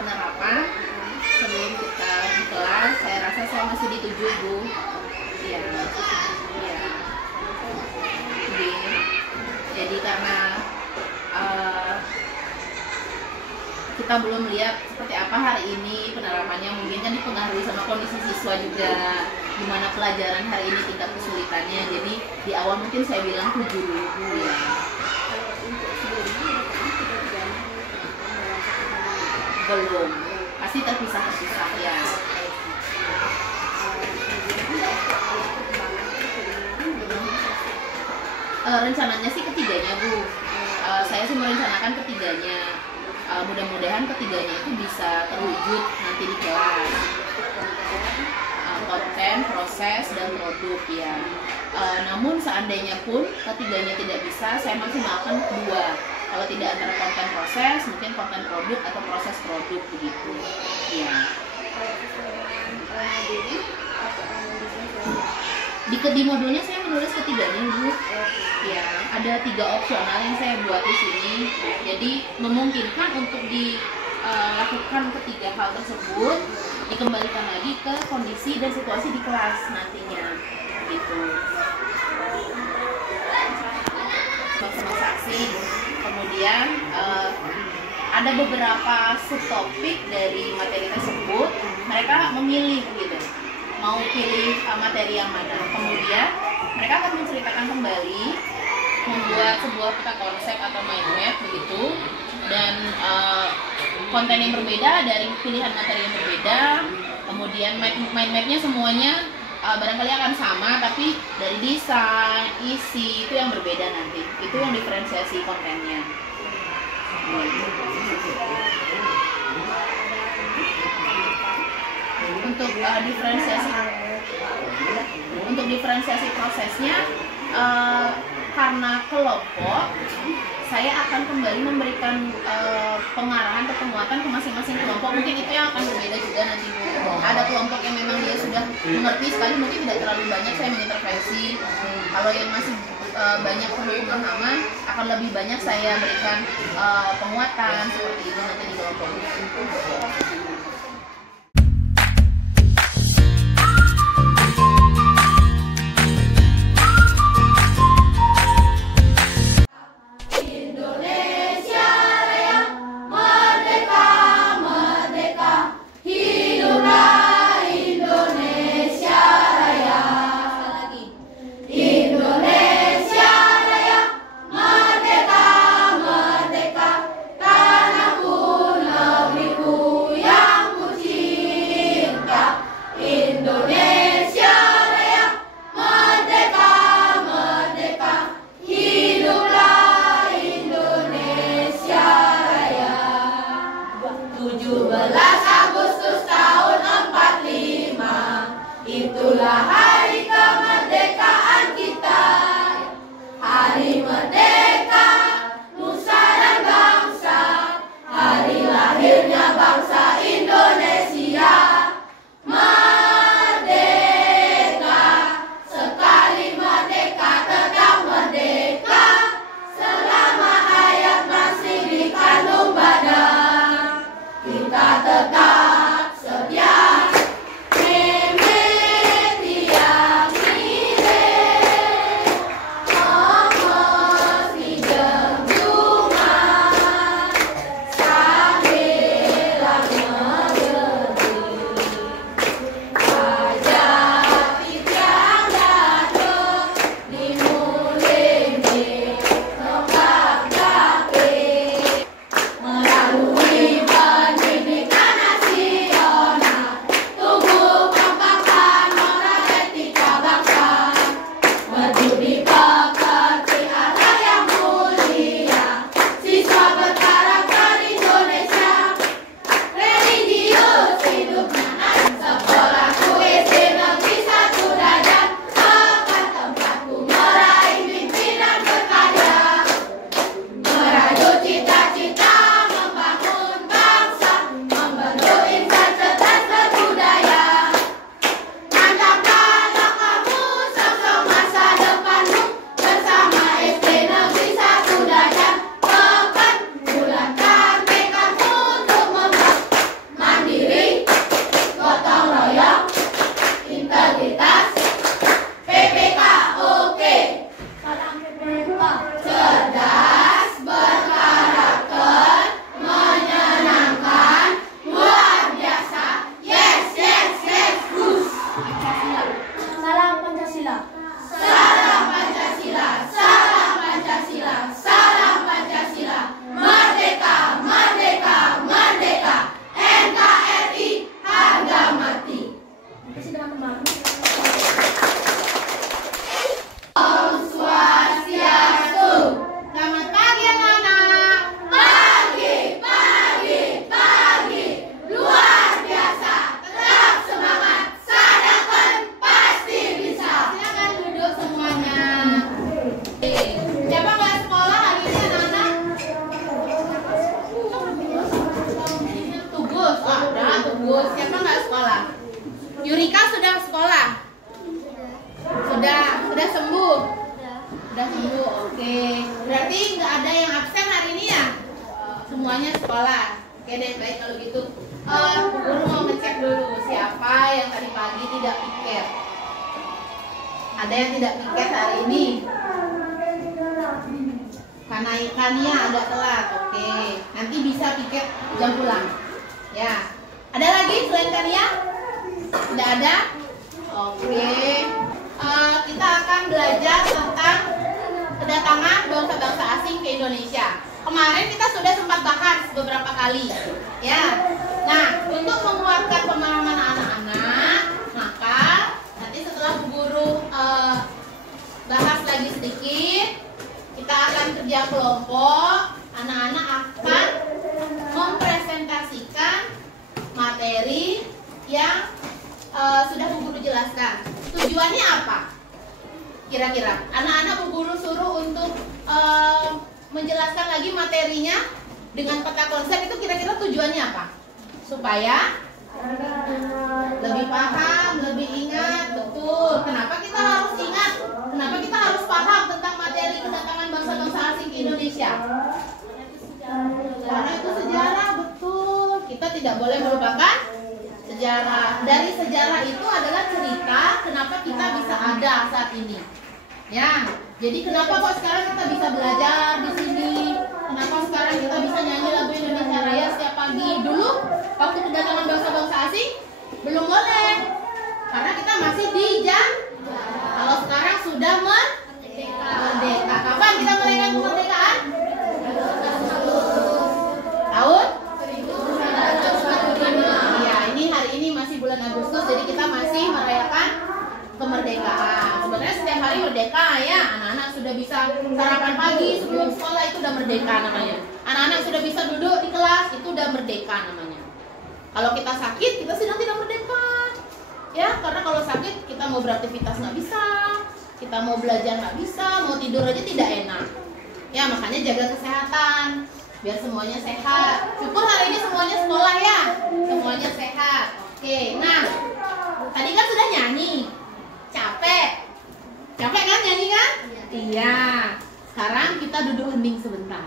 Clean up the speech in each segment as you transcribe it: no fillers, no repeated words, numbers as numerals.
penerapan sebelum kita di kelas. Saya rasa saya masih di 7, Bu. Iya. Iya. Jadi karena kita belum lihat seperti apa hari ini penerapannya, mungkin kan dipengaruhi sama kondisi siswa juga, gimana pelajaran hari ini tingkat kesulitannya. Jadi di awal mungkin saya bilang 7 dulu ya. Belum, pasti terpisah-pisah ya. Rencananya sih ketiganya, Bu. Saya sih merencanakan ketiganya. Mudah-mudahan ketiganya itu bisa terwujud nanti di kelas. Konten, proses, dan produk ya. Namun seandainya pun ketiganya tidak bisa, saya maksimalkan 2. Kalau tidak antara konten proses, mungkin konten produk atau proses produk begitu. Ya. Di modulnya saya menulis ketiganya, Bu. Ya, ada 3 opsional yang saya buat di sini. Jadi memungkinkan untuk dilakukan ketiga hal tersebut, dikembalikan lagi ke kondisi dan situasi di kelas nantinya, gitu. Masa-masa kemudian ada beberapa subtopik dari materi tersebut, mereka memilih gitu, mau pilih materi yang mana. Kemudian mereka akan menceritakan kembali, membuat sebuah peta konsep atau mind map begitu, dan konten yang berbeda dari pilihan materi yang berbeda. Kemudian mind mapnya semuanya barangkali akan sama, tapi dari desain, isi itu yang berbeda nanti. Itu yang diferensiasi kontennya. Untuk diferensiasi prosesnya, karena kelompok, saya akan kembali memberikan pengarahan atau penguatan ke masing-masing kelompok. Mungkin itu yang akan berbeda juga nanti, Bu. Ada kelompok yang memang dia sudah mengerti sekali, mungkin tidak terlalu banyak saya mengintervensi. Kalau yang masih banyak perlu pemahaman, akan lebih banyak saya berikan penguatan seperti itu nanti di kelompok. Tetap setia, Memetia. Yurika sudah sekolah? Sudah sembuh? Sudah sembuh, oke. Berarti nggak ada yang absen hari ini ya? Semuanya sekolah. Oke deh, baik kalau gitu. Guru mau ngecek dulu siapa yang tadi pagi tidak piket. Ada yang tidak piket hari ini? Karena ikannya agak telat, oke. Nanti bisa piket jam pulang. Ya. Ada lagi selain Kania? Tidak ada? Oke. Kita akan belajar tentang kedatangan bangsa-bangsa asing ke Indonesia. Kemarin kita sudah sempat bahas beberapa kali, ya. Nah, untuk menguatkan pemahaman anak-anak, maka nanti setelah Bu Guru bahas lagi sedikit, kita akan kerja kelompok. Anak-anak akan mempresentasikan materi yang sudah Bu Guru jelaskan. Tujuannya apa? Kira-kira anak-anak Bu Guru suruh untuk menjelaskan lagi materinya dengan peta konsep, itu kira-kira tujuannya apa? Supaya lebih paham, lebih ingat, betul. Kenapa kita harus ingat? Kenapa kita harus paham tentang materi kedatangan bangsa-bangsa asing ke Indonesia? Karena itu sejarah, betul. Kita tidak boleh melupakan sejarah. Dari sejarah itu adalah cerita kenapa kita bisa ada saat ini. Ya, jadi kenapa kok sekarang kita bisa belajar di sini? Kenapa sekarang kita bisa nyanyi lagu Indonesia Raya setiap pagi? Dulu waktu kedatangan bangsa-bangsa asing belum boleh, karena kita masih dijajah. Kalau sekarang sudah merdeka. Kapan kita merayakan kemerdekaan? Tahun? Ya, ini hari ini masih bulan Agustus, jadi kita masih merayakan kemerdekaan. Sebenarnya setiap hari merdeka ya. Anak-anak sudah bisa sarapan pagi sebelum sekolah, itu udah merdeka namanya. Anak-anak sudah bisa duduk di kelas, itu udah merdeka namanya. Kalau kita sakit, kita sedang tidak merdeka. Ya, karena kalau sakit kita mau beraktivitas nggak bisa, kita mau belajar nggak bisa, mau tidur aja tidak enak. Ya, makanya jaga kesehatan biar semuanya sehat. Syukur hari ini semuanya sekolah ya, semuanya sehat. Oke, nah tadi kan sudah nyanyi. Capek kan nyanyi kan? Iya. Sekarang kita duduk hening sebentar.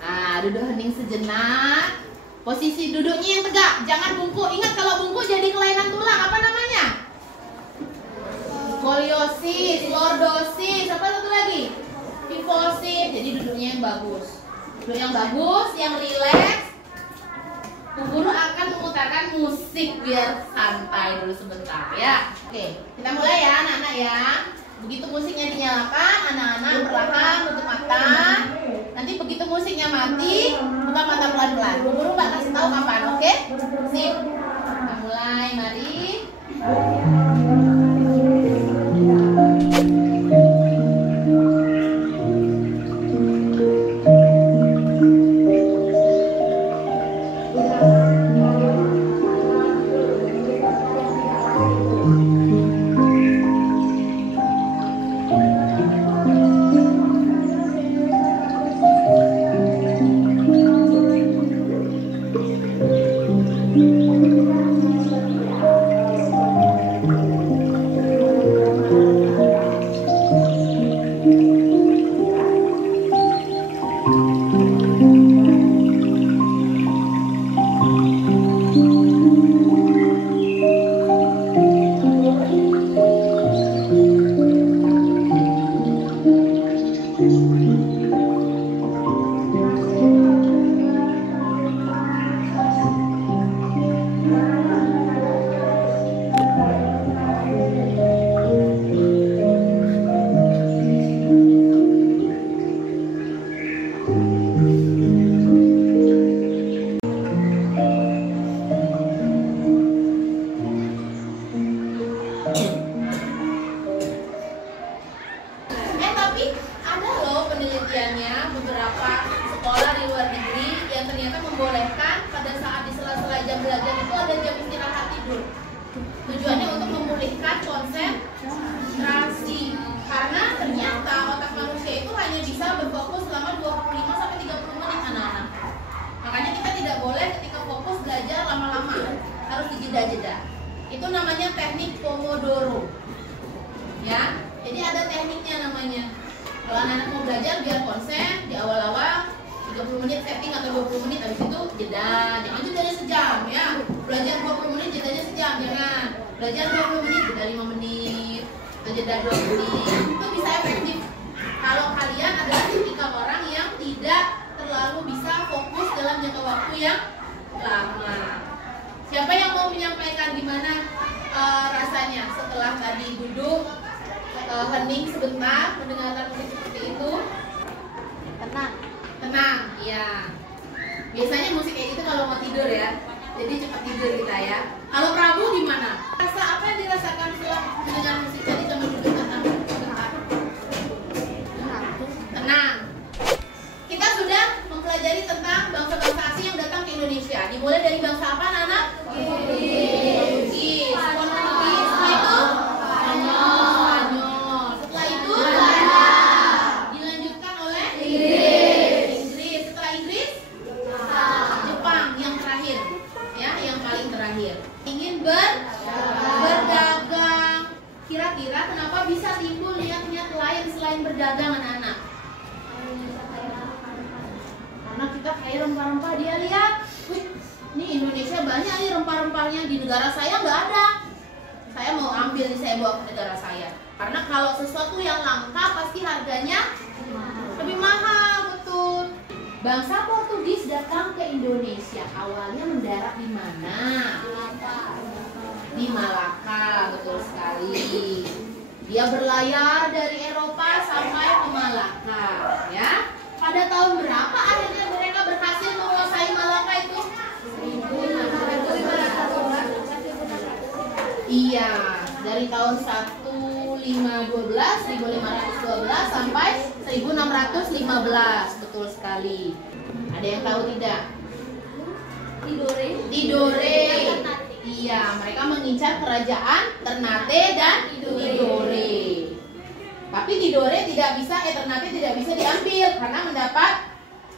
Nah, duduk hening sejenak. Posisi duduknya yang tegak, jangan bungkuk. Ingat kalau bungkuk jadi kelainan tulang. Apa namanya? Skoliosis, lordosis. Apa satu lagi? Kifosis. Jadi duduknya yang bagus. Duduk yang bagus, yang rileks. Bu Guru akan memutarkan musik biar santai dulu sebentar ya. Oke, kita mulai ya anak-anak ya. Begitu musiknya dinyalakan, anak-anak perlahan tutup mata. Nanti begitu musiknya mati, buka mata pelan-pelan. Bu Guru nggak kasih tahu kapan, oke? Sip. Kita mulai, mari. Jeda-jeda. Itu namanya teknik Pomodoro. Ya, jadi ada tekniknya namanya. Kalau anak-anak mau belajar biar konsen di awal-awal 30 menit setting atau 20 menit, habis itu jeda. Jangan jedanya sejam ya. Belajar 20 menit jedanya sejam, jangan. Belajar 20 menit jeda 5 menit atau jeda 2 menit. Itu bisa efektif kalau kalian adalah tipikal orang yang tidak terlalu bisa fokus dalam jangka waktu yang lama. Siapa yang mau menyampaikan gimana rasanya setelah tadi duduk hening sebentar mendengarkan musik seperti itu? Tenang, iya. Biasanya musik kayak gitu kalau mau tidur ya, jadi cepat tidur kita ya. Kalau Prabu gimana? Rasa apa yang dirasakan setelah mendengar musik tadi sambil duduk tenang sebentar? Tenang. Kita sudah mempelajari tentang bangsa-bangsa asing yang datang ke Indonesia. Dimulai dari bangsa apa, anak? Portugis. Portugis. Setelah itu Spanyol. Setelah itu dilanjutkan oleh Inggris. Setelah Inggris Jepang yang terakhir, ya, yang paling terakhir. Ingin berdagang. Kira-kira kenapa bisa timbul niat-niat lain selain berdagang, anak-anak? Karena kita kayak rempah-rempah, dia lihat, wih, ini Indonesia banyak nih rempah-rempahnya, di negara saya nggak ada. Saya mau ambil nih, saya bawa ke negara saya. Karena kalau sesuatu yang langka pasti harganya lebih mahal, betul. Bangsa Portugis datang ke Indonesia, awalnya mendarat di mana? Di Malaka, betul sekali. Dia berlayar dari Eropa sampai ke Malaka, ya. Pada tahun berapa akhirnya mereka berhasil menguasai Malaka itu? 1512. Iya, dari tahun 1512 sampai 1615, betul sekali. Ada yang tahu tidak? Tidore. Iya, mereka mengincar kerajaan Ternate dan Tidore. Tapi Tidore tidak bisa, Ternate tidak bisa diambil karena mendapat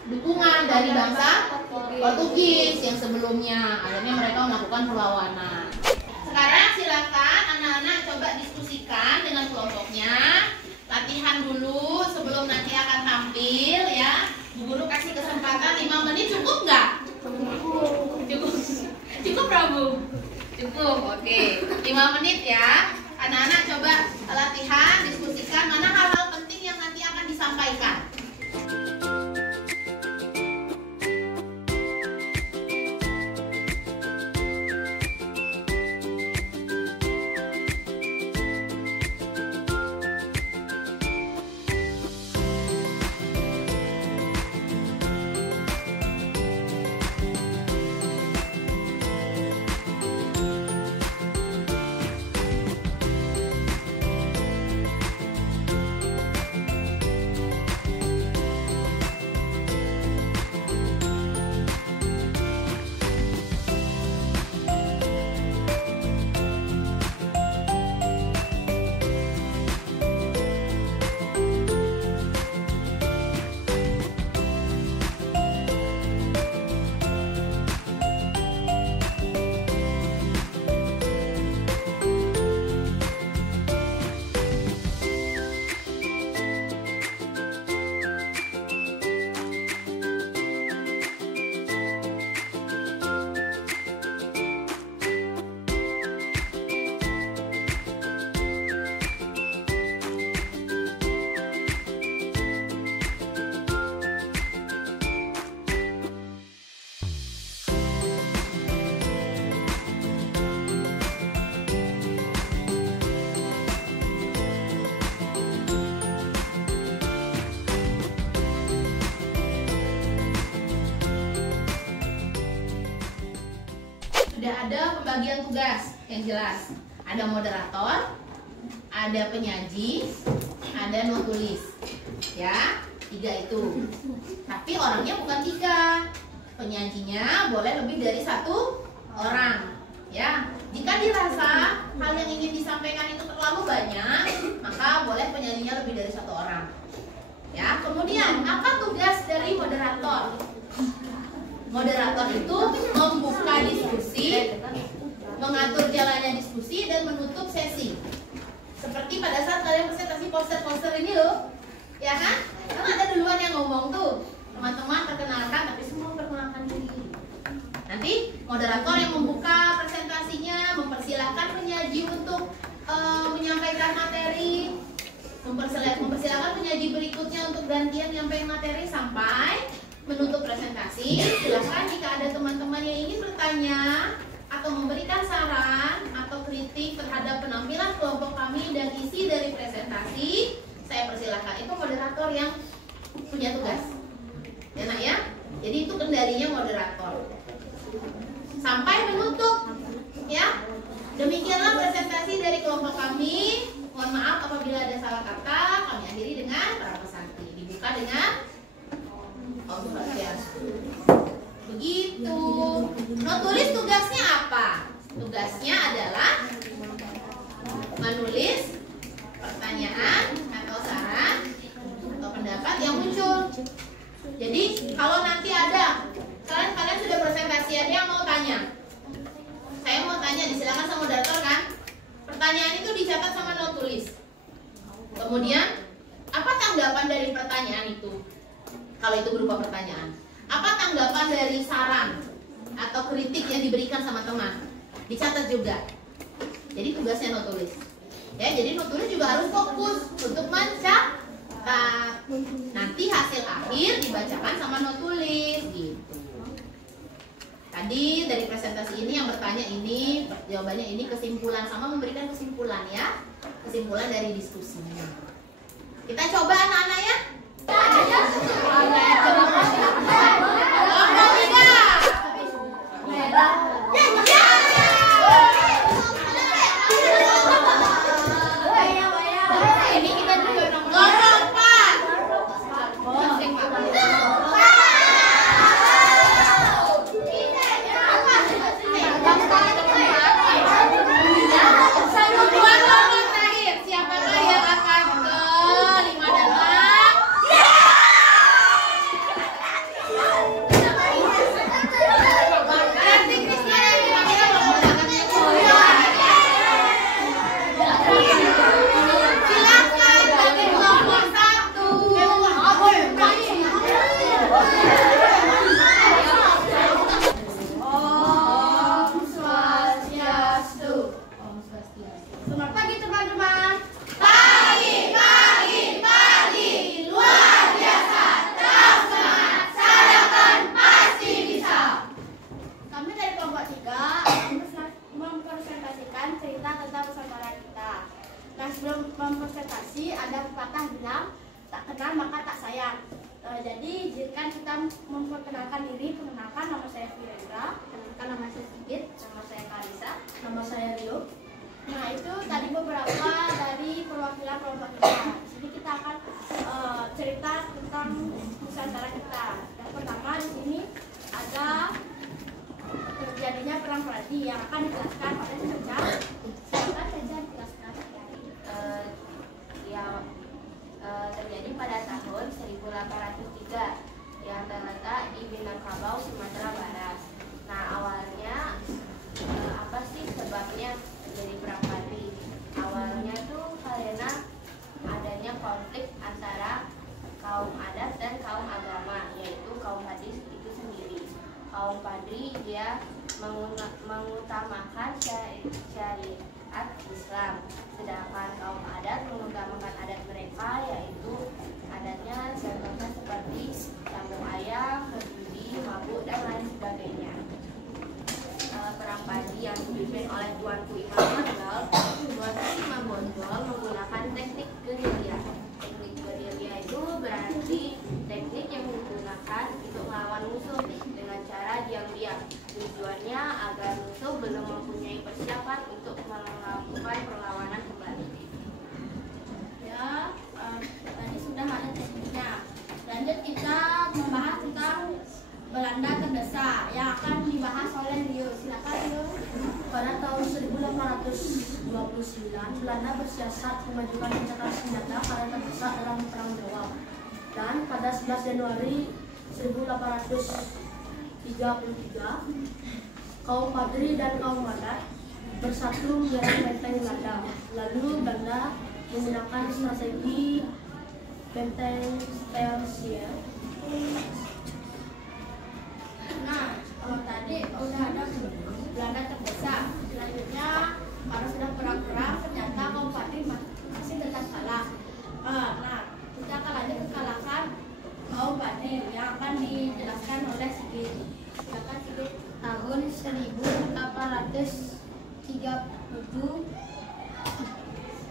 dukungan dari bangsa Portugis yang sebelumnya. Akhirnya mereka melakukan perlawanan. Sekarang silakan anak-anak coba diskusikan dengan kelompoknya. Latihan dulu sebelum nanti akan tampil ya. Bu Guru kasih kesempatan 5 menit, cukup nggak? Cukup. Cukup, Prabu? Cukup, oke. 5 menit ya. Anak-anak coba latihan, diskusikan mana hal-hal penting yang nanti akan disampaikan. Sudah ada pembagian tugas yang jelas. Ada moderator, ada penyaji, ada notulis. Ya, 3 itu. Tapi orangnya bukan 3. Penyajinya boleh lebih dari 1 orang. Ya, jika dirasa hal yang ingin disampaikan itu terlalu banyak, maka boleh penyajinya lebih dari 1 orang. Ya, kemudian apa tugas dari moderator? Moderator itu membuka diskusi, mengatur jalannya diskusi moderator yang membuka presentasinya, mempersilahkan penyaji untuk menyampaikan materi, mempersilahkan penyaji berikutnya untuk gantian menyampaikan materi sampai menutup presentasi. Silakan jika ada teman-teman yang ingin bertanya atau memberikan saran atau kritik terhadap penampilan kelompok kami dan isi dari presentasi, saya persilahkan. Itu moderator yang punya tugas, ya nak ya. Jadi itu kendalinya moderator sampai menutup, ya. Demikianlah presentasi dari kelompok kami. Mohon maaf apabila ada salah kata. Kami akhiri dengan Prapasanti. Dibuka dengan Om Swastiastu. Begitu. Tulis tugasnya apa? Tugasnya adalah menulis pertanyaan atau saran atau pendapat yang muncul. Jadi kalau nanti ada kalian sudah presentasi, ada yang mau tanya, saya mau tanya, disilakan sama moderator kan. Pertanyaan itu dicatat sama not tulis. Kemudian apa tanggapan dari pertanyaan itu? Kalau itu berupa pertanyaan, apa tanggapan dari saran atau kritik yang diberikan sama teman? Dicatat juga. Jadi tugasnya not tulis. Ya, jadi not tulis juga harus fokus untuk mencatat. Nanti hasil akhir dibacakan sama not tulis gitu. Tadi dari presentasi ini yang bertanya ini, jawabannya ini kesimpulan, sama memberikan kesimpulan ya. Kesimpulan dari diskusinya. Kita coba anak-anak ya. Ini kita juga nomor 1803 yang terletak di Minangkabau, Sumatera Barat. Nah, awalnya apa sih sebabnya terjadi perang Padi? Awalnya tuh karena adanya konflik antara kaum adat dan kaum agama, yaitu kaum Padi itu sendiri. Kaum Padi dia mengutamakan syariat Islam, sedangkan kaum adat mengutamakan adat mereka, yaitu adatnya contohnya seperti sambung ayam, berjudi, mabuk, dan lain sebagainya. Perang Padi yang dipimpin oleh Tuanku Imam Bonjol, menggunakan teknik gerilya. Teknik gerilya itu berarti teknik yang digunakan untuk melawan musuh dengan cara diam-diam. Tujuannya agar musuh belum mempunyai persiapan untuk melakukan perlawanan kembali. Ya, tadi sudah ada tekniknya. Lanjut kita membahas tentang Belanda terdesak yang akan dibahas oleh Rio. Silakan Rio. Pada tahun 1829, Belanda bersiasat memajukan gencatan senjata karena terdesak dalam Perang Jawa. Dan pada 11 Januari 1833, kaum Padri dan kaum Adat bersatu menyerang benteng Belanda. Lalu Belanda menggunakan strategi benteng tersier. Nah, kalau tadi udah ada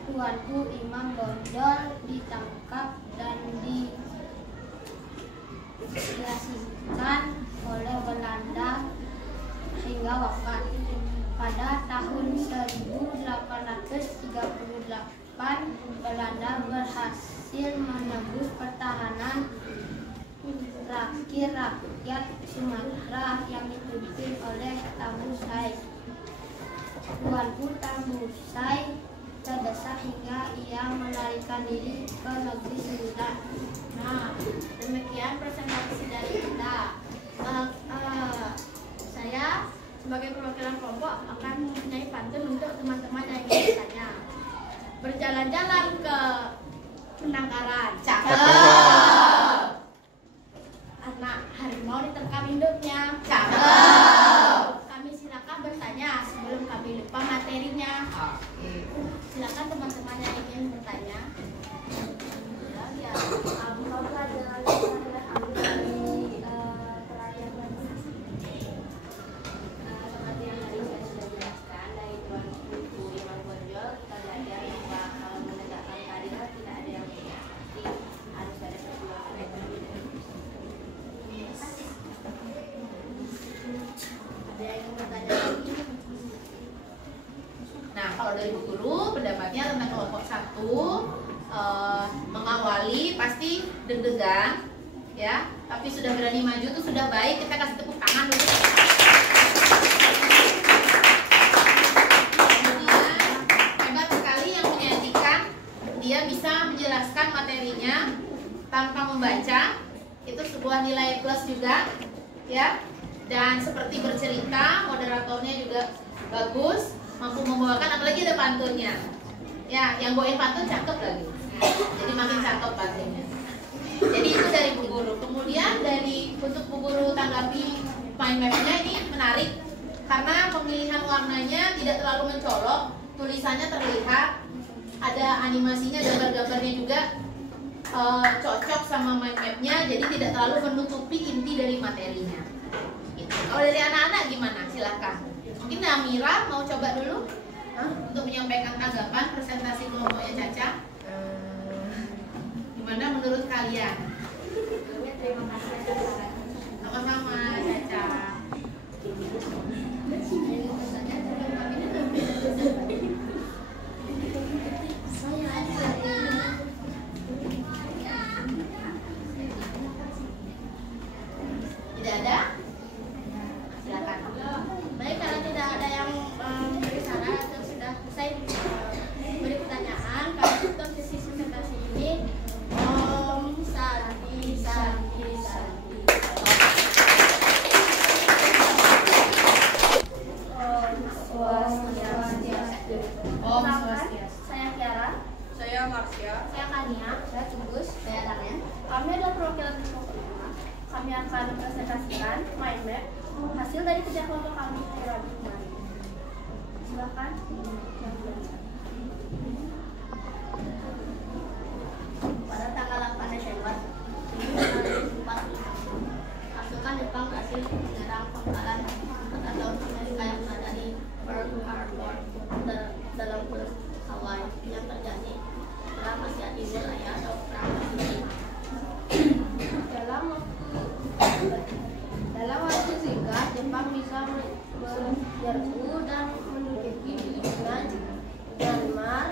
Tuanku Imam Bonjol ditangkap dan diasingkan oleh Belanda hingga wafat. Pada tahun 1838, Belanda berhasil menembus pertahanan rakyat Sumatera yang dipimpin oleh Tambusai. Tuanku Tambusai terdesak hingga ia melarikan diri ke negeri Sunda. Nah, demikian presentasi dari kita. Saya sebagai perwakilan kelompok akan mempunyai pantun untuk teman-teman yang ingin bertanya. Berjalan-jalan ke penangkaran. Cakep. Anak harimau diterkam induknya. Cakep. Kami silakan bertanya sebelum kami lupa materinya. Silakan teman-teman yang ingin bertanya. Apa pelajaran yang saya ambil dari perayaan seperti yang tadi saya sudah jelaskan dari Tuanku Imam Bonjol, kita belajar bahwa kalau menegakkan keadilan tidak ada yang mudah, tapi harus ada perjuangan ekonomi. Ada yang ingin bertanya lagi? Nah, kalau dari Bu Guru, pendapatnya tentang kelompok 1 mengawali pasti deg-degan, ya. Tapi sudah berani maju itu sudah baik. Kita kasih tepuk tangan dulu. Kemudian hebat sekali yang menyajikan, dia bisa menjelaskan materinya tanpa membaca. Itu sebuah nilai plus juga, ya. Dan seperti bercerita, moderatornya juga bagus, mampu membawakan, apalagi ada pantunnya. Ya, yang bawain pantun cakep lagi. Jadi makin cakep pantunnya. Jadi itu dari Bu Guru. Kemudian untuk Bu Guru tanggapi mind map-nya ini menarik karena pemilihan warnanya tidak terlalu mencolok, tulisannya terlihat, ada animasinya, gambar-gambarnya juga cocok sama mind map-nya, jadi tidak terlalu menutupi inti dari materinya. Gitu. Kalau dari anak-anak gimana? Silahkan. Mungkin Namira mau coba dulu untuk menyampaikan tanggapan presentasi kelompoknya Caca. Gimana menurut kalian? Terima kasih atas sarannya. Sama-sama Caca. Tidak ada? Silakan. Baik, kalau tidak ada yang beri saran atau sudah selesai beri pertanyaan, kami tutup sesi presentasi ini. Om Santi Santi Santi. Om Swastiastu. Om Swastiastu. Saya Kiara. Saya Marsha. Saya Kania. Saya Tugus. Saya Tanya. Kami adalah perwakilan kelompok 5. Kami akan mempresentasikan mind map hasil dari kerja kelompok kami hari Rabu kemarin. Silakan. Pada tanggal 8 Desember 1945, pasukan Jepang berhasil menyerang pangkalan atau Amerika yang berada di Pearl Harbor dalam Pulau Hawaii yang terjadi dalam Asia Timur Raya atau Perang Pasifik. Dalam waktu singkat, Jepang bisa menyerbu dan menduduki wilayah Myanmar,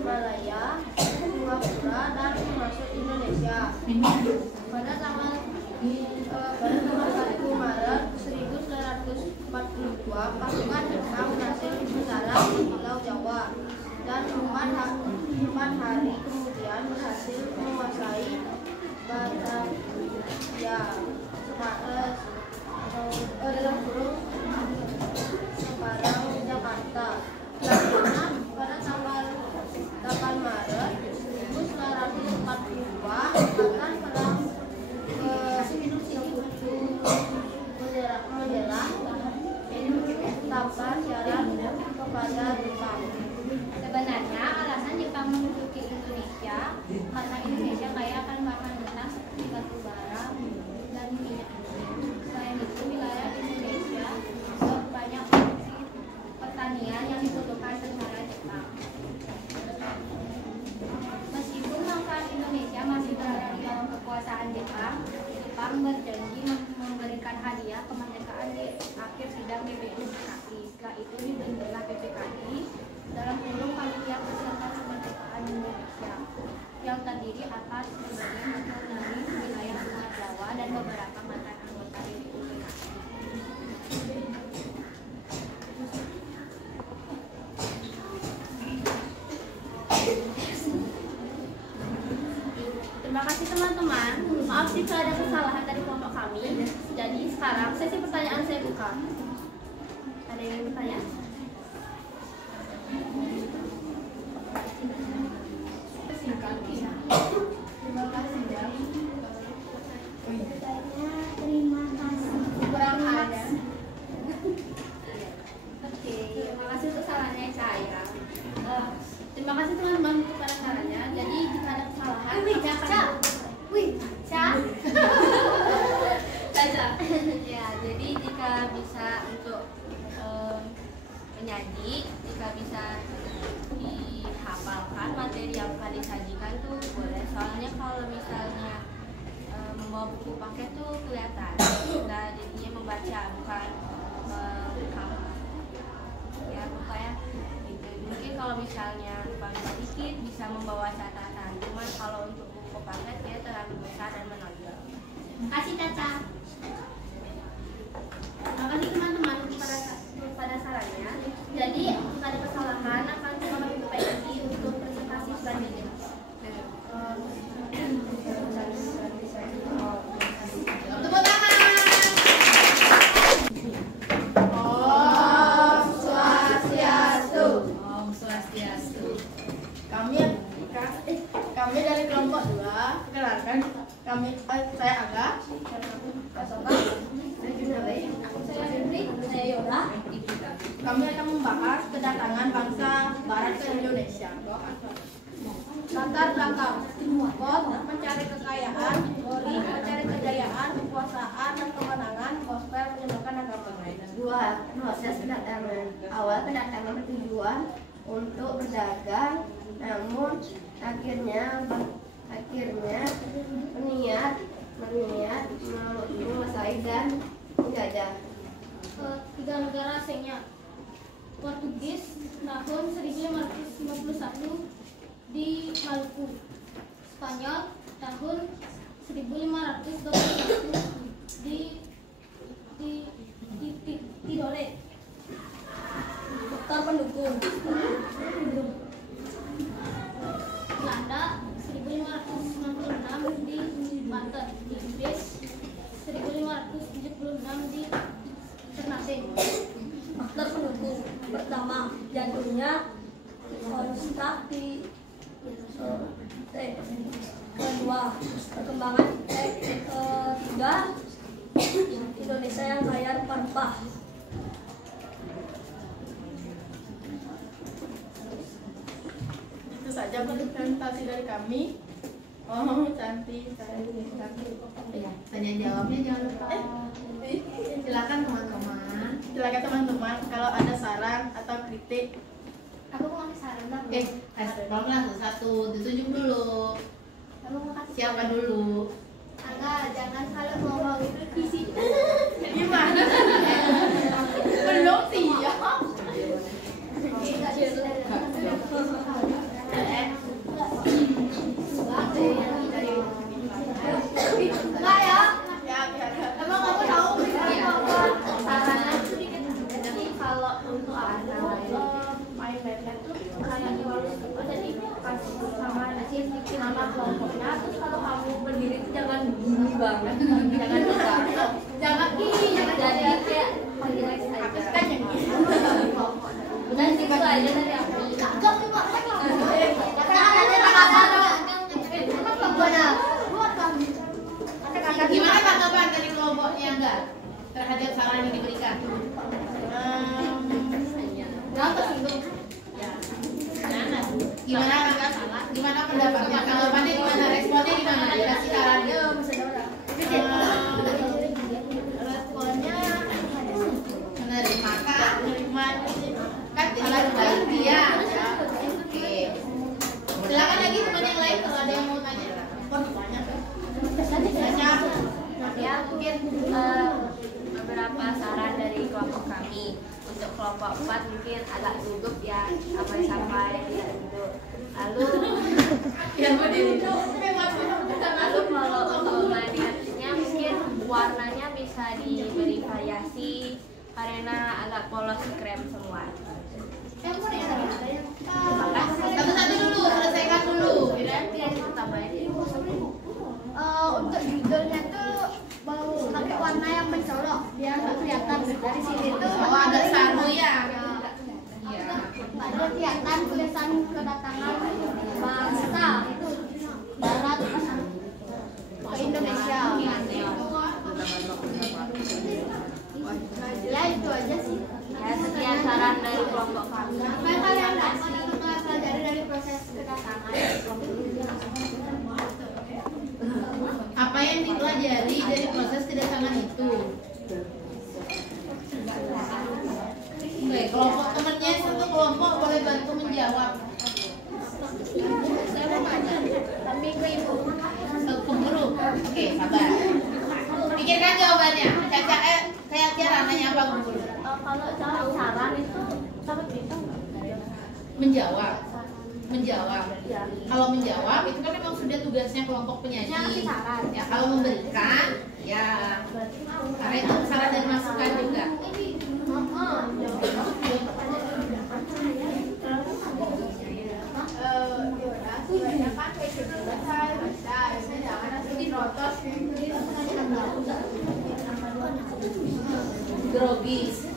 Malaya, Singapura, dan termasuk Indonesia. Pada tanggal 1 Maret 1942, pasukan Jepang berhasil mendarat di Pulau Jawa dan 4 hari kemudian berhasil menguasai Batavia, dalam kurung Semarang, Jakarta. Selanjutnya, pada tanggal 8 Maret 1942, Angkatan Perang Sekutu menyerah tanpa syarat kepada Jepang. Sebenarnya alasan Jepang menduduki Indonesia karena Indonesia kaya akan bahan mentah seperti batu bara dan minyak. Selain itu, wilayah Indonesia itu dibentuklah PPKI dalam kurung Panitia Persiapan Kemerdekaan Indonesia yang terdiri atas sebagian besar dari wilayah Pulau Jawa dan beberapa mantan anggota PPKI. Terima kasih teman-teman. Maaf jika ada kesalahan dari kelompok kami. Jadi sekarang sesi pertanyaan saya buka. Ada yang ingin bertanya? Terima kasih ya. Terima kasih. Kurang ada. Oke, terima kasih untuk sarannya saya. Terima kasih teman-teman untuk sarannya. Jadi jika ada kesalahan, ya, jadi jika bisa untuk menyaji, jika bisa dihafalkan materi yang akan disajikan tuh boleh. Soalnya kalau misalnya membawa buku paket tuh kelihatan, nah jadinya membaca bukan menghafal. Ya pokoknya gitu. Mungkin kalau misalnya bangga dikit bisa membawa catatan, cuman kalau untuk buku paket dia terlalu besar dan menonjol. Kasih Caca. Terima kasih teman-teman pada sarannya. Jadi jika ada kesalahan akan kami perbaiki untuk presentasi selanjutnya. Tepuk tangan. Om Swastiastu. Om Swastiastu. Kami dari kelompok 2, perkenalkan saya Aga, Saya Yola. kami akan membahas kedatangan bangsa Barat ke Indonesia. Latar belakang, Bos mencari kekayaan, Gori mencari kejayaan, kekuasaan dan kemenangan, Gospel menyebarkan agama. 2. Proses kedatangan. Awal kedatangan bertujuan untuk berdagang, namun akhirnya berniat menguasai dan menjajah. 3 negara asingnya. Portugis tahun 1551 di Maluku, Spanyol tahun 1521 di Tidore. Faktor pendukung. Belanda 1596 di Banten, Inggris 1576 di Ternate. Faktor pendukung. Pertama, jantungnya konstrak di kedua, perkembangan ketiga, Indonesia yang kaya rempah-rempah. Itu saja presentasi dari kami. Oh, cantik. Tanya jawabnya jangan lupa. Silakan teman-teman. Silakan teman-teman kalau ada saran atau kritik. Aku mau kasih saran dong. Kalau langsung satu ditunjuk dulu. Aku mau kasih Siapa dulu? Angga, jangan kalau ngomong itu visi. Gimana? Belum siap. Enggak ya? Ya, biar. Emang kamu tahu apa? Sarannya sedikit. Jadi kalau untuk aku main Batman tuh kayak jadi kasih sama sedikit nama kelompoknya. Terus kalau kamu berdiri itu jangan gini banget, jangan lupa, jangan gini, jangan jadi kayak relax aja. Kan yang ini. Udah gitu aja dari aku. Enggak, Gimana tanggapan dari kelompoknya enggak terhadap saran yang diberikan? Jangan tersinggung. Gimana pendapatnya? Tanggapannya gimana? Responnya gimana? Dikasih sarannya? Responnya Menerima kah? Menerima. Kan kalau dia. Oke. Silakan lagi teman yang lain kalau ada yang mau tanya. Banyak. Ya mungkin beberapa saran dari kelompok kami. Untuk kelompok 4 mungkin agak gugup ya sampai gitu. Lalu kalau untuk magnet-nya mungkin warnanya bisa diberi variasi karena agak polos krem semua. Satu-satu dulu, selesaikan dulu. Untuk judulnya tuh pakai warna yang mencolok biar nggak kelihatan dari sini tuh. Oh, agak saru ya. Ada kelihatan tulisan kedatangan bangsa Barat ke Indonesia. Ya itu aja sih. Ya, sekian saran dari kelompok kami. Apa yang kalian dapat pelajari dari proses kedatangan? Apa yang dipelajari dari proses kedatangan itu? Oke, kelompok temennya satu kelompok boleh bantu menjawab. Tapi ke ibu. Ke guru. Oke, sabar. Pikirkan jawabannya. Caca, kayak Tiara nanya apa ke guru? Kalau saran itu sangat bisa Menjawab. Menjawab. ya. Kalau menjawab itu kan memang sudah tugasnya kelompok penyaji. Ngasih saran. Ya, kalau memberikan, ya karena itu saran dan masukan juga. Grogis.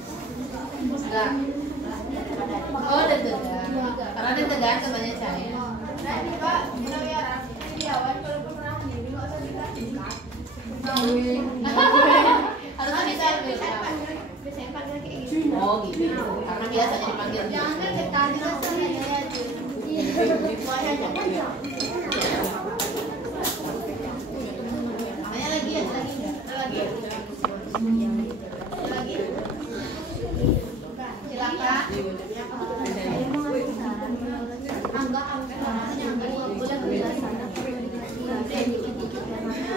Enggak. Oh, deg-degan. Karena deg-degan temannya saya. Harusnya bisa oh gitu. Karena biasanya dipanggil. Jangan kan kita dikasih ya. Makanya lagi ya, lagi. Silakan.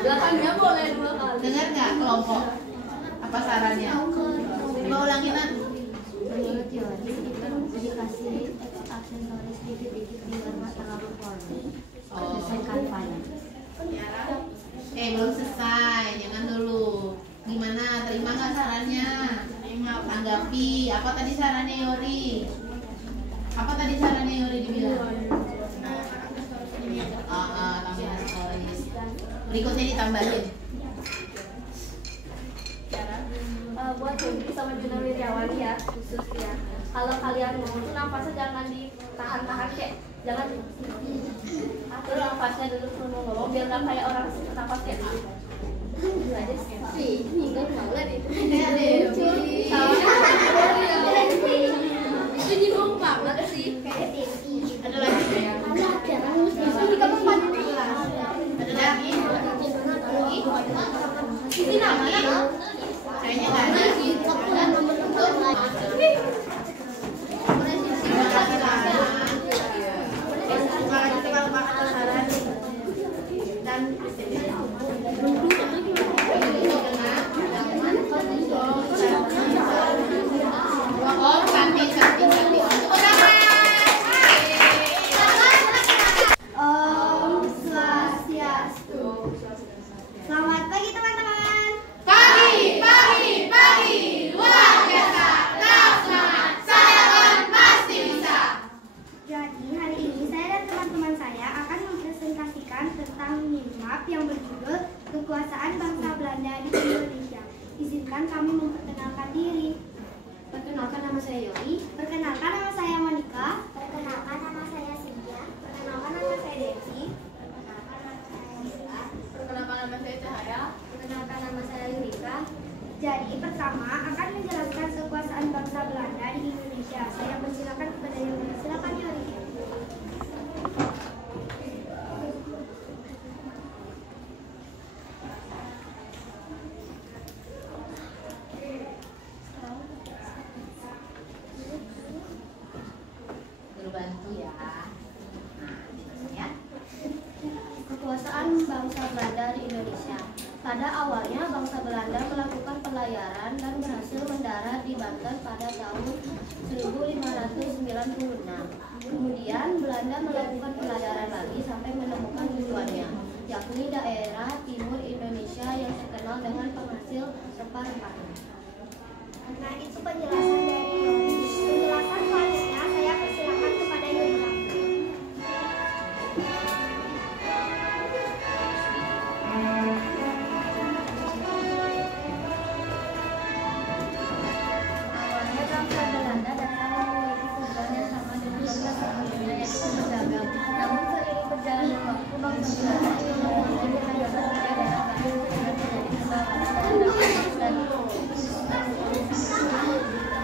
Belakangnya boleh 2 kali. Dengar nggak kelompok? Apa sarannya? Coba ulangin ah. Menurut teori itu dikasih aksesoris dikit-dikit di warna terlalu warna. Selesaikan pada. Belum selesai, jangan dulu. Gimana? Terima nggak sarannya? Tanggapi. Apa tadi sarannya Yori? Apa tadi sarannya Yori dibilang? Tambahin aksesoris. Berikutnya ditambahin. Buat Febri sama Juna Wirjawan ya khusus ya. Kalau kalian ngomong tuh nafasnya jangan ditahan-tahan kayak jangan atur nafasnya dulu sebelum ngomong biar nggak kayak orang nafas kayak gitu aja sih. Ingat banget itu. Itu nyinggung banget sih. Ada lagi? Ini kamu panjang. Ada lagi? Ini namanya Kayaknya nggak ada. Oh, cantik. Om Swastiastu. Selamat pagi teman-teman. Pagi, luar biasa, tetap semangat, saya pasti bisa. Jadi hari ini saya dan teman-teman saya akan mempresentasikan tentang minimap yang berjudul Kekuasaan Bangsa Belanda di Indonesia. Izinkan kami memperkenalkan diri. Perkenalkan nama saya Yori. Perkenalkan nama saya Monica. Perkenalkan nama saya Cynthia. Perkenalkan nama saya Devi. Perkenalkan nama saya Mila. Perkenalkan nama saya Cahaya. Perkenalkan nama saya Yurika. Jadi pertama akan menjelaskan kekuasaan bangsa Belanda di Indonesia. Saya persilakan kepada Yuri. Silakan Yuri. Bantu ya. Kekuasaan bangsa Belanda di Indonesia. Pada awalnya bangsa Belanda melakukan pelayaran dan berhasil mendarat di Banten pada tahun 1596. Kemudian Belanda melakukan pelajaran lagi sampai menemukan tujuannya, yakni daerah timur Indonesia yang terkenal dengan penghasil rempah-rempah. Nah, itu penjelasan dari penjelasan selanjutnya saya persilakan kepada Yura. Awalnya bangsa Belanda datang memiliki tujuan yang sama dengan bangsa sebelumnya, yaitu berdagang. Namun seiring berjalannya waktu, bangsa Belanda ingin menguasai perdagangan di daerah baru sehingga terjadi kebakaran dan dampak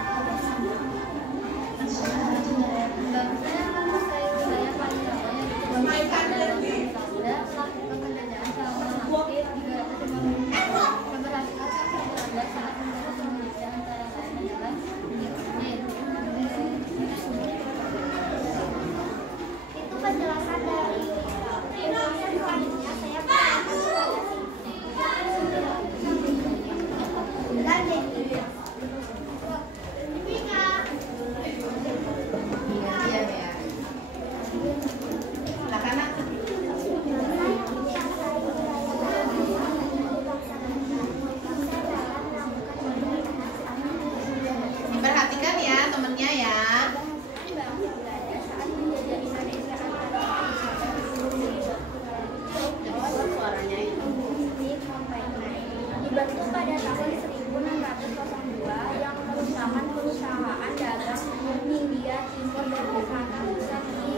dan bangsa yang menguasai wilayah paling rawan yaitu bangsa Belanda melakukan penjajahan selama hampir 350 tahun. Keberhasilan bangsa Belanda saat membangun Indonesia antara lain adalah Itu penjelasan dari Yura. Penjelasan selanjutnya saya persilakan kepada dan Devi. Iya ya. Silakan Nak. Diperhatikan ya temennya ya. Suaranya itu. Dibentuk pada tahun 1602 yang merupakan perusahaan dagang Hindia Timur dan Jakarta pusat di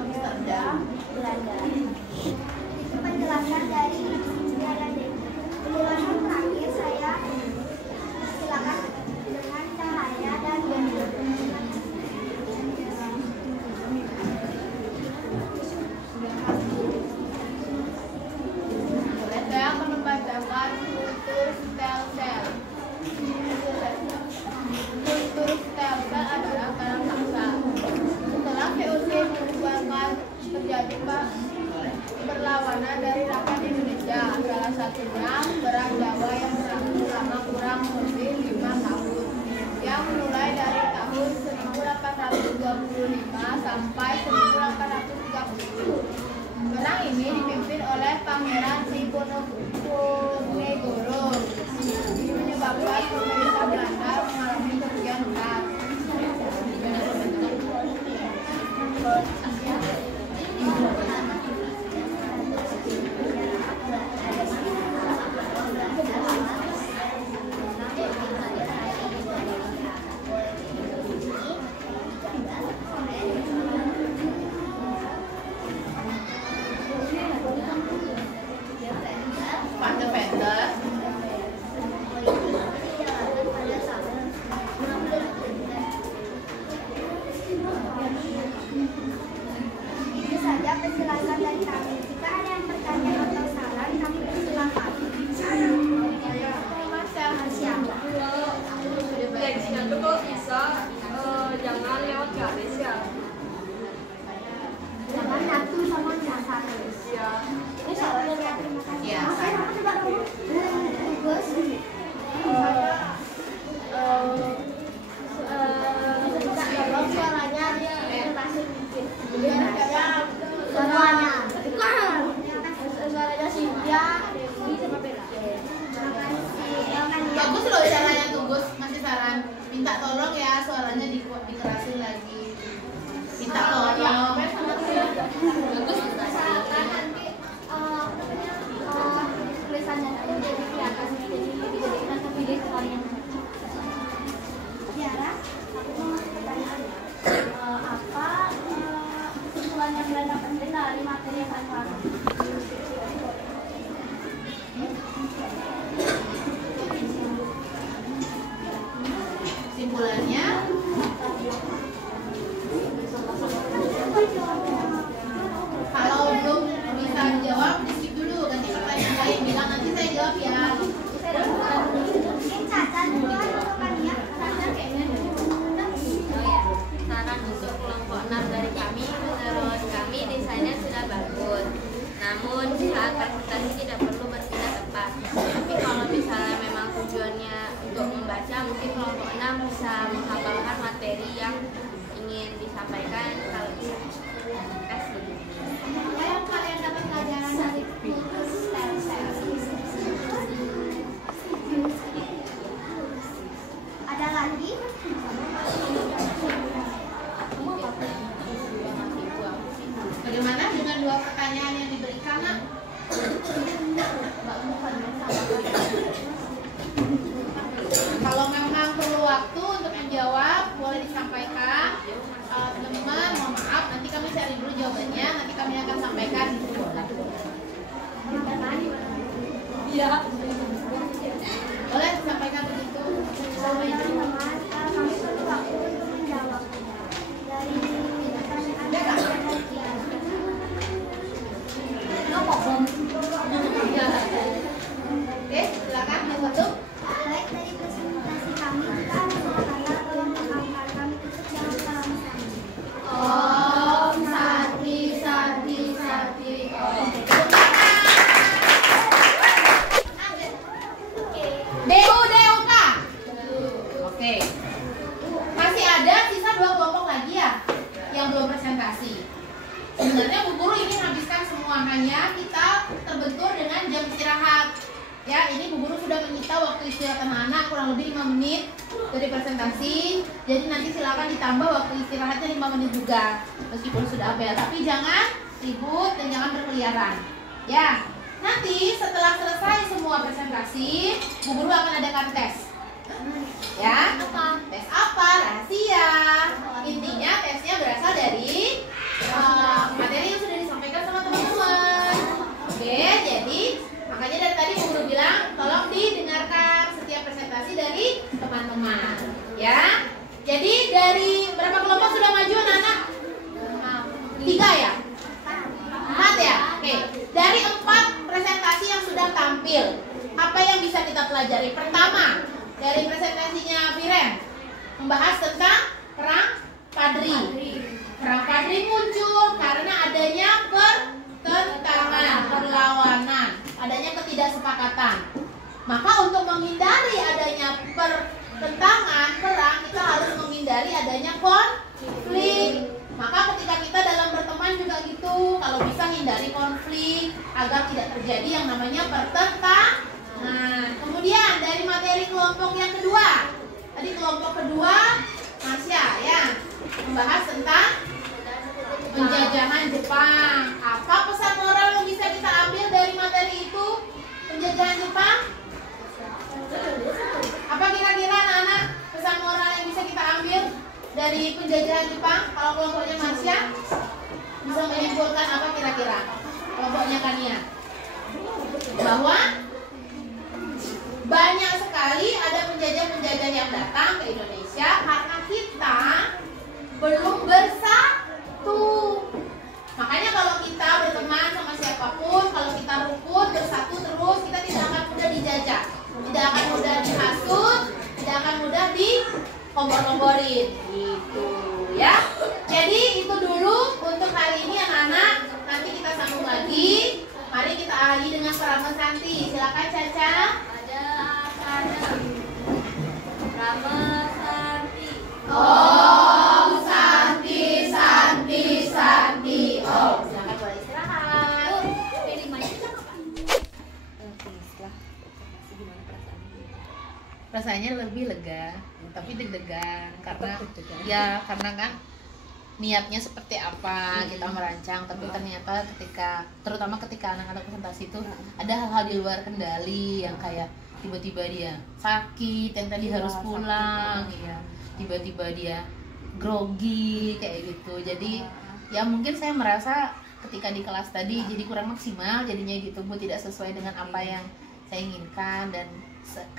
Amsterdam, Belanda. Itu penjelasan dari Yara Dewi. Penjelasan terakhir saya silakan dengan Cahaya dan Dewi. Saya akan membacakan kultur stel-sel. Kultur stel-sel adalah karang bangsa. Setelah VOC membubarkan, terjadi berlawanan dari rakyat Indonesia. Salah satunya perang Jawa yang berlangsung selama kurang lebih 5 tahun, yang mulai dari tahun 1825 sampai 1830. Perang ini dipimpin oleh Pangeran Diponegoro. Ini menyebabkan pemerintah Belanda mengalami kerugian besar. Sepatu vendor. Itu saja penjelasan dari kami. Jika ada yang bertanya atau saran, kami persilakan. Siapa? Teksnya tuh kok bisa jangan lewat garis ya. Jangan natu sama nyasar. Ya. Ini soalnya terima kasih. Ya. Saya mau coba tugas. tolong suaranya masih bikin Semuanya. bukan suaranya Cynthia, Devi sama Bella. Bagus loh caranya tuh Gus. Masih saran. Minta tolong ya suaranya dikerasin lagi. Minta tolong. Bagus. Misalkan nanti tulisannya itu jadi kelihatan, jadi dijadikan pilih soalnya. Tiara, aku mau ngasih pertanyaan. Apa kesimpulan yang kalian dapetin dari materi yang kalian pahami? Simpulannya disampaikan itu boleh. Iya. Boleh disampaikan begitu. Teman-teman, kami perlu waktu untuk menjawabnya. Dari pertanyaan Oke, silakan yang satu. baik dari presentasi kami, kita ada kata-kata tolong mengamalkan kami tutup dengan salam sandi. Om Santi Santi Santi Om. DUK. Oke. Masih ada sisa 2 kelompok lagi ya yang belum presentasi. Sebenarnya Bu Guru ingin habiskan semuanya, kita terbentur dengan jam istirahat. Ya, ini Bu Guru sudah menyita waktu istirahat anak-anak kurang lebih 5 menit dari presentasi. Jadi nanti silakan ditambah waktu istirahatnya 5 menit juga. Meskipun sudah apel, tapi jangan ribut dan jangan berkeliaran. Ya. Nanti setelah selesai semua presentasi, Bu Guru akan adakan tes. Ya. Tes apa? Rahasia. Intinya tesnya berasal dari materi yang sudah disampaikan sama teman-teman. Oke, jadi makanya dari tadi Bu Guru bilang tolong didengarkan setiap presentasi dari teman-teman. Ya. Jadi dari berapa kelompok sudah maju anak-anak? 3 ya? 4 ya? Oke. Dari 4 presentasi yang sudah tampil, apa yang bisa kita pelajari? Pertama, dari presentasinya Viren membahas tentang perang Padri. Perang Padri muncul karena adanya pertentangan, perlawanan, adanya ketidaksepakatan. Maka untuk menghindari adanya pertentangan, perang, kita harus menghindari adanya konflik. Maka ketika kita dalam berteman juga gitu, kalau bisa hindari konflik agar tidak terjadi yang namanya pertentangan. Kemudian dari materi kelompok yang kedua, tadi kelompok kedua Marsha ya membahas tentang penjajahan Jepang. Apa pesan moral yang bisa kita ambil dari materi itu? Penjajahan Jepang? Apa kira-kira anak-anak pesan moral yang bisa kita ambil dari penjajahan Jepang? Kalau kelompoknya Marsha bisa menyimpulkan apa kira-kira? Kelompoknya Kania bahwa banyak sekali ada penjajah-penjajah yang datang ke Indonesia karena kita belum bersatu. Makanya kalau kita berteman sama siapapun, kalau kita rukun, bersatu terus, kita tidak akan mudah dijajah, tidak akan mudah dihasut, tidak akan mudah dikompor-komporin gitu ya. Jadi itu dulu untuk hari ini anak-anak. Nanti kita sambung lagi. Mari kita awali dengan Rama Santi. Silakan Caca. Rama Santi. Om Santi Santi Santi Om. Silakan boleh istirahat. Perasaannya lebih lega, tapi deg-degan karena kan niatnya seperti apa kita merancang, tapi ternyata terutama ketika anak-anak presentasi itu ada hal-hal di luar kendali yang kayak tiba-tiba dia sakit yang tadi harus pulang ya, tiba-tiba dia grogi kayak gitu. Jadi ya mungkin saya merasa ketika di kelas tadi jadi kurang maksimal jadinya gitu Bu, tidak sesuai dengan apa yang saya inginkan dan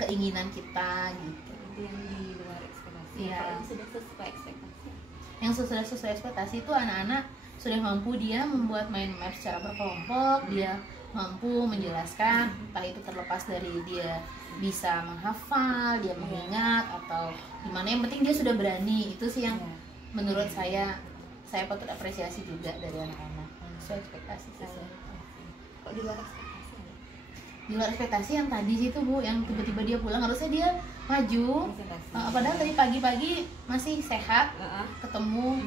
keinginan kita gitu. Yang di luar ekspektasi. Iya. Yang sudah sesuai ekspektasi. Yang sudah sesuai ekspektasi itu anak-anak sudah mampu dia membuat mind map secara berkelompok, dia mampu menjelaskan, entah itu terlepas dari dia bisa menghafal, dia mengingat atau gimana, yang penting dia sudah berani. Itu sih yang menurut saya patut apresiasi juga dari anak-anak sesuai ekspektasi saya. Kok di luar ekspektasi? Di luar ekspektasi yang tadi situ Bu, yang tiba-tiba dia pulang, harusnya dia maju, padahal tadi pagi-pagi masih sehat, ketemu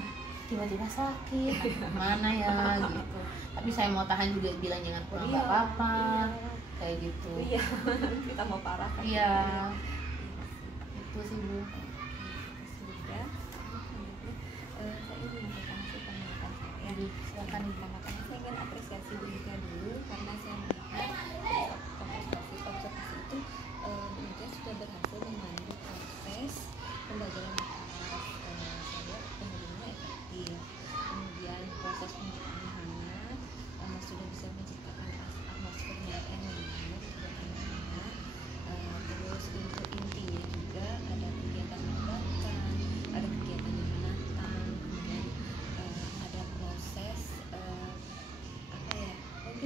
tiba-tiba sakit, mana ya gitu. Tapi saya mau tahan juga, bilang jangan pulang nggak apa-apa, kayak gitu. Iya, kita mau parah kan? Iya, itu sih Bu. Sudah. Saya ingin menyampaikan pendapat saya. Silakan Makanya saya ingin apresiasi Bu Ika dulu karena saya melihat observasi itu Ika sudah berhasil memandu proses pembelajaran kelas saya yang dulunya efektif. Kemudian proses pengetahuannya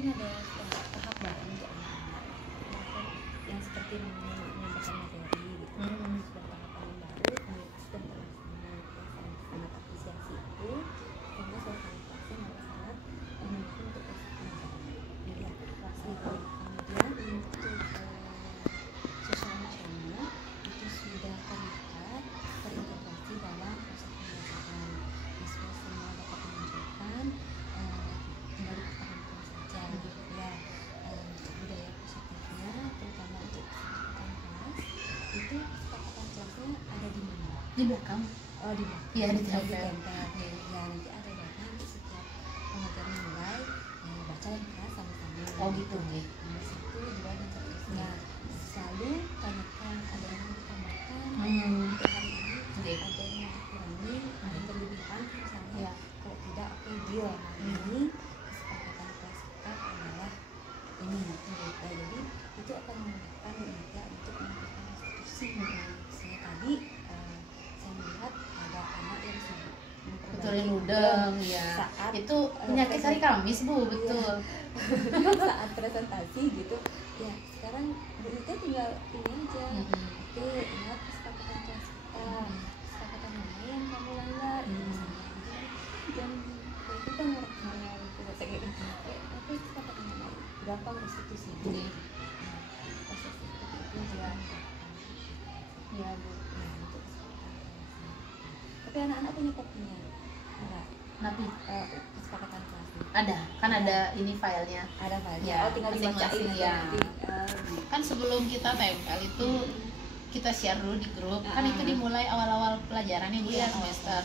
mungkin ada tahap baru untuk anak-anak yang seperti menyampaikan materi gitu. Sudah tahapan yang baru, kualitas dan terlaksana. Sangat apresiasi itu karena suasana kelasnya sangat mendukung untuk kelas itu. Kemudian untuk sosial emosional itu sudah terlihat terintegrasi dalam proses pembelajaran. Siswa semua dapat menunjukkan tinggal dipertahankan saja gitu ya. Untuk budaya positifnya terutama untuk kesepakatan kelas itu kesepakatan kelasnya ada di mana? Di belakang. Oh di belakang. Iya, di tempel. tempel. Ya nanti ada bahan untuk setiap pengajar mulai baca dan kelas sama-sama. Oh gitu nih. Nomor 1, 2 dan seterusnya. Selalu tanyakan ada yang mau ditambahkan. Untuk hari ini ada yang mau dikurangi, ada yang berlebihan misalnya. Ya. Kalau tidak, oke deal. Hari ini kesepakatan kelas kita adalah ini. Jadi itu akan memudahkan mereka untuk melakukan restitusi. Misalnya tadi saya melihat ada anak yang sibuk Betulin udang ya. saat Itu penyakit hari Kamis Bu, betul. saat presentasi gitu ya. Sekarang Bu Ita tinggal ini aja. Oke, ingat kesepakatan kelas kita, kesepakatan mana yang kamu langgar dan itu kan orang gitu saya kayak gitu. Oke, kesepakatan mana gampang restitusi. Proses seperti itu juga Ya Bu. untuk kesepakatan kelasnya. Tapi anak-anak punya kopinya enggak? Nabi Kesepakatan kelasnya ada, kan ada ini filenya. ada filenya. Ya, Oh, tinggal dibacain masing-masing, aja ya. nanti. Kan sebelum kita tempel itu kita share dulu di grup. Kan itu dimulai awal-awal pelajaran ya Bu ya, semester.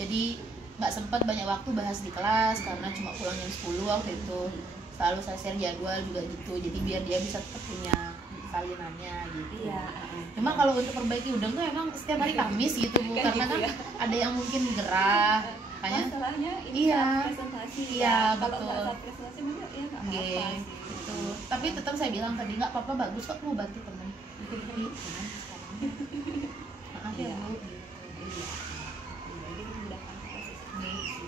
Jadi nggak sempat banyak waktu bahas di kelas karena cuma pulang jam 10 waktu itu. Selalu saya share jadwal juga gitu. Jadi biar dia bisa tetap punya salinannya gitu. Iya. Cuma kalau untuk perbaiki udang tuh emang setiap hari Kamis gitu Bu, Kan karena gitu kan ya. ada yang mungkin gerah, makanya Masalahnya ini Iya. saat presentasi Iya, ya. Kalau betul. nggak saat presentasi mungkin ya nggak apa-apa Nggih, sih. gitu. Tapi tetap saya bilang tadi nggak apa-apa, bagus kok mau bantu temen. Jadi maaf ya Iya. Bu. Iya. Jadi memudahkan proses eksekusi.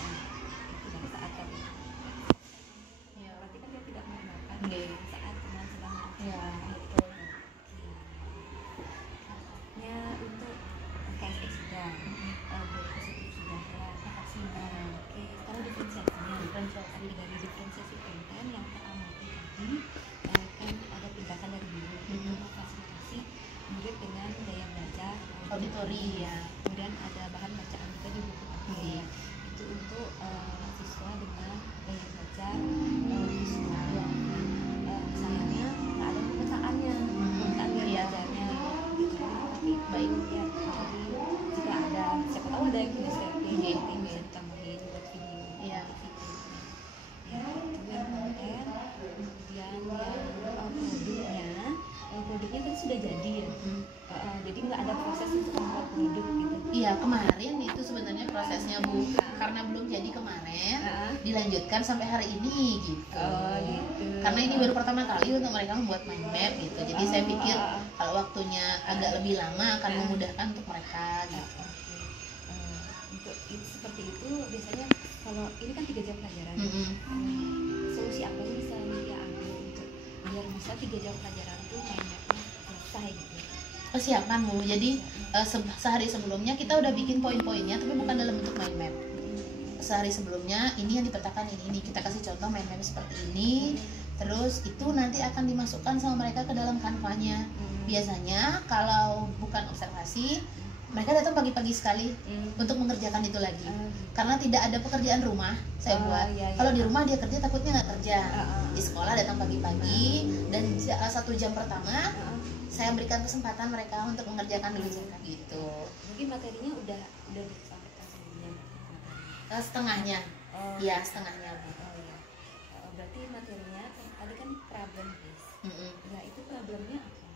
Nah, itu dari saat tadi. Iya. Berarti kan dia tidak menggunakan Nggih. saat teman sedang Iya, betul. betul. Ya untuk KSE sudah, buat positif sudah ya. Makasih. Oke, sekarang diferensiasinya. Diferensiasi dari diferensiasi konten yang kita amati tadi kan ada tindakan dari guru untuk memfasilitasi murid dengan gaya belajar Auditori ya. Kemudian ada bahan bacaan juga di buku paket. Itu untuk siswa dengan gaya belajar visual. Sayangnya nggak ada pemetaannya, pemetaan gaya belajarnya gitu. Tapi baik ya. Jadi jika ada, siapa tahu ada yang punya sharing, nanti bisa ditambahin buat video. Iya. Ya, itu yang konten. Kemudian yang produknya kan sudah jadi ya. Jadi nggak ada proses untuk membuat produk gitu. Iya, kemarin itu sebenarnya prosesnya Bu, karena belum jadi kemarin, dilanjutkan sampai hari ini gitu. Oh gitu. Karena ini baru pertama kali untuk mereka membuat mind map gitu. Jadi saya pikir kalau waktunya agak lebih lama akan memudahkan untuk mereka gitu. Untuk seperti itu biasanya kalau ini kan 3 jam pelajaran. Solusi apa yang bisa dia ambil untuk biar bisa 3 jam pelajaran tuh mind mapnya selesai gitu. Persiapan Bu, jadi sehari sebelumnya kita udah bikin poin-poinnya tapi bukan dalam bentuk mind map. Sehari sebelumnya ini yang dipetakan ini kita kasih contoh mind map seperti ini. Terus itu nanti akan dimasukkan sama mereka ke dalam kanvanya. Biasanya kalau bukan observasi mereka datang pagi-pagi sekali untuk mengerjakan itu lagi. Karena tidak ada pekerjaan rumah saya buat. Kalau di rumah dia kerja takutnya nggak kerja. Di sekolah datang pagi-pagi dan 1 jam pertama saya berikan kesempatan mereka untuk mengerjakan dulu gitu. Mungkin materinya udah disampaikan sebelumnya. Setengahnya. Iya, setengahnya Bu. Oh iya. Berarti materinya tadi kan problem base. Ya itu problemnya apa?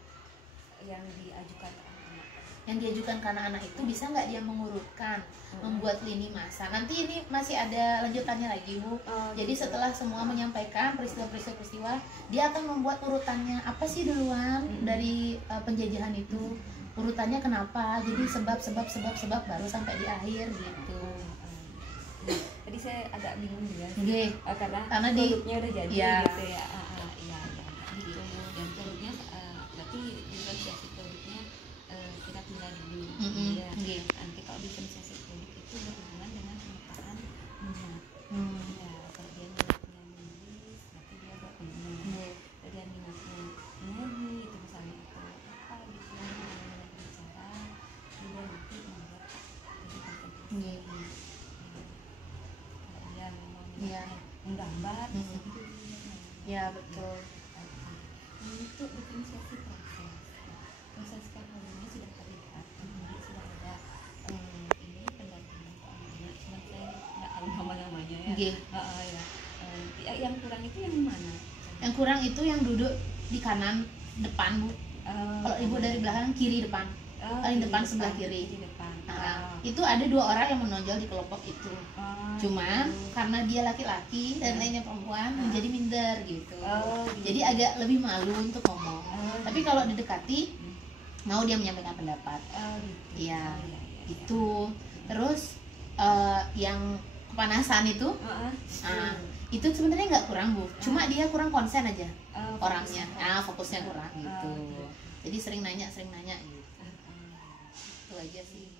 Yang diajukan ke anak-anak. Yang diajukan ke anak-anak itu bisa nggak dia mengurutkan, membuat lini masa. Nanti ini masih ada lanjutannya lagi Bu. Jadi setelah semua menyampaikan peristiwa-peristiwa, dia akan membuat urutannya. Apa sih duluan dari penjajahan itu? Urutannya kenapa? Jadi sebab baru sampai di akhir gitu. Tadi saya agak bingung juga sih. Oke. Karena di- produknya udah jadi Iya. gitu ya. Iya. Gitu. Dan produknya berarti diferensiasi produknya kita tinggal dulu. Ya. Oke. Nanti kalau diferensiasi produk itu berhubungan dengan pemetaan minat. Ya, kalau dia minatnya menulis, berarti dia buat minat. Kalau dia minatnya nyanyi, itu misalnya itu apa gitu, bicara, dia nanti membuat jadi konten. Kalau dia memang Iya. menggambar, Mm-mm. bisa gitu. Ya betul. Untuk diferensiasi proses scaffoldingnya sudah terlihat, kemudian sudah ada ini pendampingan keuangan, cuma saya nggak tahu nama-namanya ya. Oke. Yang kurang itu yang mana? Yang kurang itu yang duduk di kanan depan, Bu. Kalau ibu dari belakang, kiri depan. paling depan sebelah kiri. Di depan. Itu ada 2 orang yang menonjol di kelompok itu. Cuman karena dia laki-laki dan lainnya perempuan menjadi minder gitu. Jadi agak lebih malu untuk ngomong. Tapi kalau didekati mau dia menyampaikan pendapat. Iya, itu. Terus yang kepanasan itu, itu sebenarnya nggak kurang, Bu. Cuma dia kurang konsen aja orangnya. Fokusnya kurang gitu. Jadi sering nanya gitu. Itu aja sih.